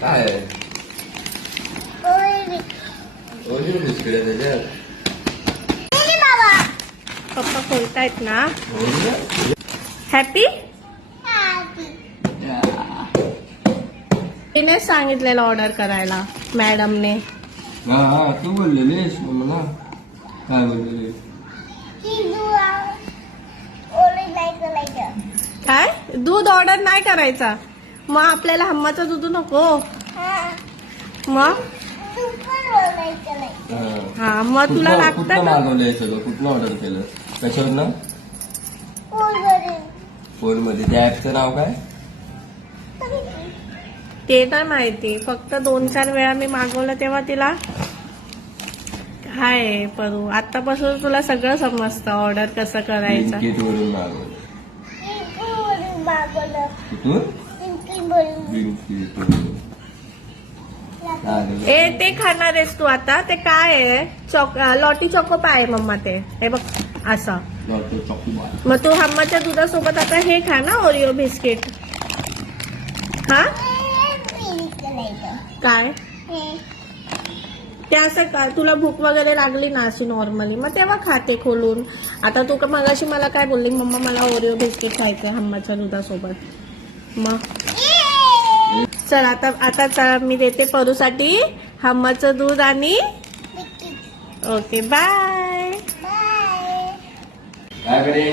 काय आहे? Oreo biscuit आहे त्याच्यात. पप्पा खोलतायत ना. हॅपी तिने सांगितलेलं ऑर्डर करायला मॅडमने. हा हा तू बोललेलीस मला. काय बोललेली? काय दूध ऑर्डर नाही करायचा. मग आपल्याला हम्माचं दूध नको. मग हा मग तुला लागतं कुठलं ना. मागवलंय सगळं? कुठलं ऑर्डर केलं? कशावर ना? फोन मध्ये. त्या ऍपचं नाव काय? ते नाही माहिती. फक्त 2-4 वेळा मी मागवलं तेव्हा तिला काय परू आतापासून तुला सगळं समजतं ऑर्डर कसं करायचं. ब्लिंकिट वरून मागवलं. कुठून? ब्लिंकिट वरून. ए ते खाणार आहेस तू आता? ते काय आहे? लॉटी चोको पाय मम्मा ते. हे बघ असं. मग तू हम्माच्या दुधासोबत आता हे खा ना ओरिओ बिस्किट. हा काय ते असं का? तुला भूक वगैरे लागली ना अशी नॉर्मली मग तेव्हा खाते खोलून. आता तू का मगाशी मला काय बोलली? मम्मा मला ओरिओ बिस्किट खायचं हम्माच्या दुधासोबत. मग चल आता मी देते परूसाठी हम्माचं दूध आणि ओके बाय. काय करे?